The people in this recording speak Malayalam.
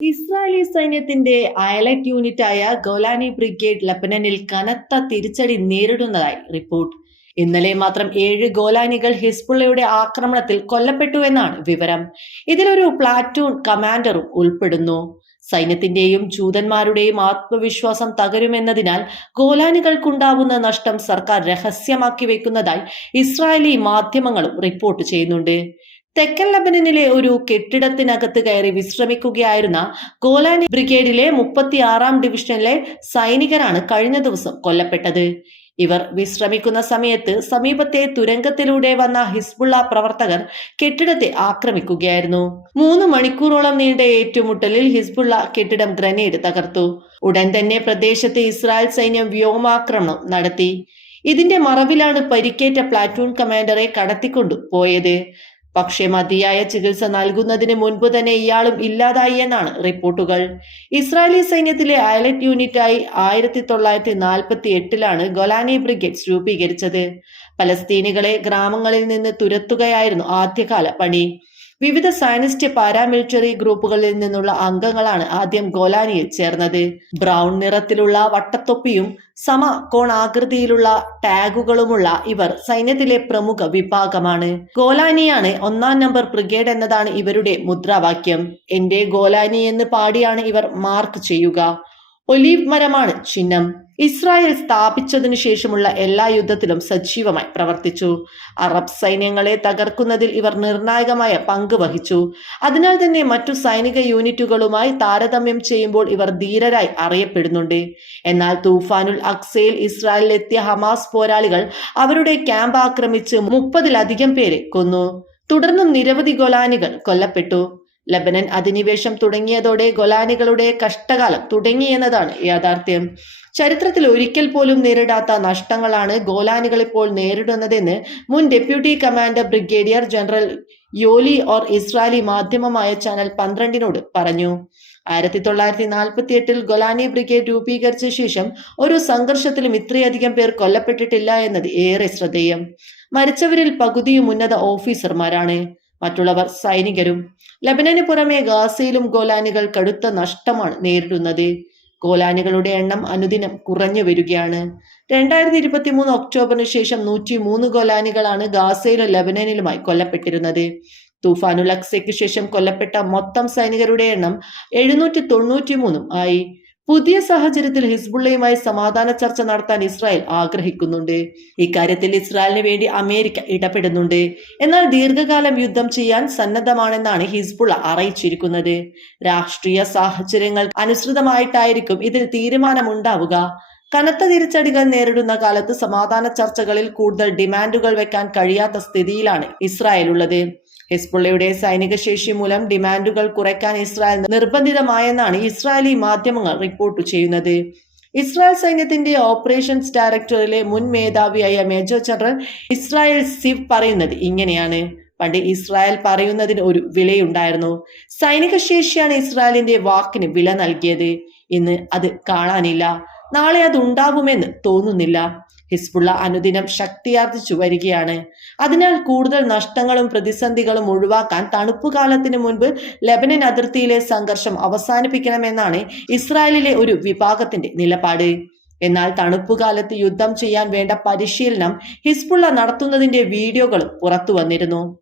ഇസ്രായേലി സൈന്യത്തിന്റെ അയലറ്റ് യൂണിറ്റായ ഗോലാനി ബ്രിഗേഡ് ലബനനിൽ കനത്ത തിരിച്ചടി നേരിടുന്നതായി റിപ്പോർട്ട്. ഇന്നലെ മാത്രം ഏഴ് ഗോലാനികൾ ഹിസ്ബുള്ളയുടെ ആക്രമണത്തിൽ കൊല്ലപ്പെട്ടു എന്നാണ് വിവരം. ഇതിലൊരു പ്ലാറ്റൂൺ കമാൻഡറും ഉൾപ്പെടുന്നു. സൈന്യത്തിന്റെയും ജൂതന്മാരുടെയും ആത്മവിശ്വാസം തകരുമെന്നതിനാൽ ഗോലാനികൾക്കുണ്ടാവുന്ന നഷ്ടം സർക്കാർ രഹസ്യമാക്കി വെക്കുന്നതായി ഇസ്രായേലി മാധ്യമങ്ങളും റിപ്പോർട്ട് ചെയ്യുന്നുണ്ട്. തെക്കൻ ലബനനിലെ ഒരു കെട്ടിടത്തിനകത്ത് കയറി വിശ്രമിക്കുകയായിരുന്ന ഗോലാനി ബ്രിഗേഡിലെ മുപ്പത്തിയാറാം ഡിവിഷനിലെ സൈനികരാണ് കഴിഞ്ഞ ദിവസം കൊല്ലപ്പെട്ടത്. ഇവർ വിശ്രമിക്കുന്ന സമയത്ത് സമീപത്തെ തുരങ്കത്തിലൂടെ വന്ന ഹിസ്ബുള്ള പ്രവർത്തകർ കെട്ടിടത്തെ ആക്രമിക്കുകയായിരുന്നു. മൂന്ന് മണിക്കൂറോളം നീണ്ട ഏറ്റുമുട്ടലിൽ ഹിസ്ബുള്ള കെട്ടിടം ഗ്രനേഡ് തകർത്തു. ഉടൻ തന്നെ പ്രദേശത്ത് ഇസ്രായേൽ സൈന്യം വ്യോമാക്രമണം നടത്തി. ഇതിന്റെ മറവിലാണ് പരിക്കേറ്റ പ്ലാറ്റൂൺ കമാൻഡറെ കടത്തിക്കൊണ്ടു പോയത്. പക്ഷേ മതിയായ ചികിത്സ നൽകുന്നതിന് മുൻപ് തന്നെ ഇയാളും ഇല്ലാതായി എന്നാണ് റിപ്പോർട്ടുകൾ. ഇസ്രായേലി സൈന്യത്തിലെ അയലറ്റ് യൂണിറ്റായി ആയിരത്തി തൊള്ളായിരത്തി നാൽപ്പത്തി എട്ടിലാണ് ഗൊലാനി ബ്രിഗേഡ്സ് രൂപീകരിച്ചത്. പലസ്തീനികളെ ഗ്രാമങ്ങളിൽ നിന്ന് തുരത്തുകയായിരുന്നു ആദ്യകാല പണി. വിവിധ സയനിസ്റ്റ് പാരാമിലിറ്ററി ഗ്രൂപ്പുകളിൽ നിന്നുള്ള അംഗങ്ങളാണ് ആദ്യം ഗോലാനിയിൽ ചേർന്നത്. ബ്രൗൺ നിറത്തിലുള്ള വട്ടത്തൊപ്പിയും സമ കോണാകൃതിയിലുള്ള ടാഗുകളുമുള്ള ഇവർ സൈന്യത്തിലെ പ്രമുഖ വിഭാഗമാണ്. ഗോലാനിയാണ് ഒന്നാം നമ്പർ ബ്രിഗേഡ് എന്നതാണ് ഇവരുടെ മുദ്രാവാക്യം. എന്റെ ഗോലാനി എന്ന് പാടിയാണ് ഇവർ മാർക്ക് ചെയ്യുക. ഒലീവ് മരമാണ് ചിഹ്നം. ഇസ്രായേൽ സ്ഥാപിച്ചതിനു ശേഷമുള്ള എല്ലാ യുദ്ധത്തിലും സജീവമായി പ്രവർത്തിച്ചു. അറബ് സൈന്യങ്ങളെ തകർക്കുന്നതിൽ ഇവർ നിർണായകമായ പങ്ക് വഹിച്ചു. അതിനാൽ തന്നെ മറ്റു സൈനിക യൂണിറ്റുകളുമായി താരതമ്യം ചെയ്യുമ്പോൾ ഇവർ ധീരരായി അറിയപ്പെടുന്നുണ്ട്. എന്നാൽ തൂഫാനുൽ അക്സയിൽ ഇസ്രായേലിലെത്തിയ ഹമാസ് പോരാളികൾ അവരുടെ ക്യാമ്പ് ആക്രമിച്ച് മുപ്പതിലധികം പേരെ കൊന്നു. തുടർന്നും നിരവധി ഗൊലാനികൾ കൊല്ലപ്പെട്ടു. ലബനൻ അധിനിവേശം തുടങ്ങിയതോടെ ഗൊലാനികളുടെ കഷ്ടകാലം തുടങ്ങിയെന്നതാണ് യാഥാർത്ഥ്യം. ചരിത്രത്തിൽ ഒരിക്കൽ പോലും നേരിടാത്ത നഷ്ടങ്ങളാണ് ഗോലാനികൾ ഇപ്പോൾ നേരിടുന്നതെന്ന് മുൻ deputy commander brigadier general Yoli Or Israeli മാധ്യമമായ ചാനൽ പന്ത്രണ്ടിനോട് പറഞ്ഞു. ആയിരത്തി തൊള്ളായിരത്തി നാൽപ്പത്തി എട്ടിൽ ഗൊലാനി ബ്രിഗേഡ് രൂപീകരിച്ച ശേഷം ഒരു സംഘർഷത്തിലും ഇത്രയധികം പേർ കൊല്ലപ്പെട്ടിട്ടില്ല എന്നത് ഏറെ ശ്രദ്ധേയം. മരിച്ചവരിൽ പകുതിയും ഉന്നത ഓഫീസർമാരാണ്. മറ്റുള്ളവർ സൈനികരും ലബനന് പുറമെ ഗാസയിലും ഗോലാനികൾ കടുത്ത നഷ്ടമാണ് നേരിടുന്നത്. ഗോലാനികളുടെ എണ്ണം അനുദിനം കുറഞ്ഞു വരികയാണ്. രണ്ടായിരത്തി ഇരുപത്തി മൂന്ന് ഒക്ടോബറിന് ശേഷം നൂറ്റി മൂന്ന് ഗോലാനികളാണ് ഗാസയിലും ലബനനിലുമായി കൊല്ലപ്പെട്ടിരുന്നത്. തൂഫാനുൽ ശേഷം കൊല്ലപ്പെട്ട മൊത്തം സൈനികരുടെ എണ്ണം എഴുന്നൂറ്റി തൊണ്ണൂറ്റി മൂന്നും ആയി. പുതിയ സാഹചര്യത്തിൽ ഹിസ്ബുള്ളയുമായി സമാധാന ചർച്ച നടത്താൻ ഇസ്രായേൽ ആഗ്രഹിക്കുന്നുണ്ട്. ഇക്കാര്യത്തിൽ ഇസ്രായേലിന് വേണ്ടി അമേരിക്ക ഇടപെടുന്നുണ്ട്. എന്നാൽ ദീർഘകാലം യുദ്ധം ചെയ്യാൻ സന്നദ്ധമാണെന്നാണ് ഹിസ്ബുള്ള അറിയിച്ചിരിക്കുന്നത്. രാഷ്ട്രീയ സാഹചര്യങ്ങൾ അനുസൃതമായിട്ടായിരിക്കും ഇതിൽ തീരുമാനമുണ്ടാവുക. കനത്ത തിരിച്ചടികൾ നേരിടുന്ന കാലത്ത് സമാധാന ചർച്ചകളിൽ കൂടുതൽ ഡിമാൻഡുകൾ വെക്കാൻ കഴിയാത്ത സ്ഥിതിയിലാണ് ഇസ്രായേൽ ഉള്ളത്. ഹിസ്ബുള്ളയുടെ സൈനിക ശേഷി മൂലം ഡിമാൻഡുകൾ കുറയ്ക്കാൻ ഇസ്രായേൽ നിർബന്ധിതമായെന്നാണ് ഇസ്രായേലി മാധ്യമങ്ങൾ റിപ്പോർട്ട് ചെയ്യുന്നത്. ഇസ്രായേൽ സൈന്യത്തിന്റെ ഓപ്പറേഷൻസ് ഡയറക്ടറിലെ മുൻ മേധാവിയായ മേജർ ജനറൽ ഇസ്രായേൽ സിവ് പറയുന്നത് ഇങ്ങനെയാണ്. പണ്ട് ഇസ്രായേൽ പറയുന്നതിന് ഒരു വിലയുണ്ടായിരുന്നു. സൈനിക ശേഷിയാണ് ഇസ്രായേലിന്റെ വാക്കിന് വില നൽകിയത്. ഇന്ന് അത് കാണാനില്ല. നാളെ അത് ഉണ്ടാകുമെന്ന് തോന്നുന്നില്ല. ഹിസ്ബുള്ള അനുദിനം ശക്തിയാർജിച്ചു വരികയാണ്. അതിനാൽ കൂടുതൽ നഷ്ടങ്ങളും പ്രതിസന്ധികളും ഒഴിവാക്കാൻ തണുപ്പുകാലത്തിന് മുൻപ് ലെബനൻ അതിർത്തിയിലെ സംഘർഷം അവസാനിപ്പിക്കണമെന്നാണ് ഇസ്രായേലിലെ ഒരു വിഭാഗത്തിന്റെ നിലപാട്. എന്നാൽ തണുപ്പുകാലത്ത് യുദ്ധം ചെയ്യാൻ വേണ്ട പരിശീലനം ഹിസ്ബുള്ള നടത്തുന്നതിന്റെ വീഡിയോകളും പുറത്തു വന്നിരുന്നു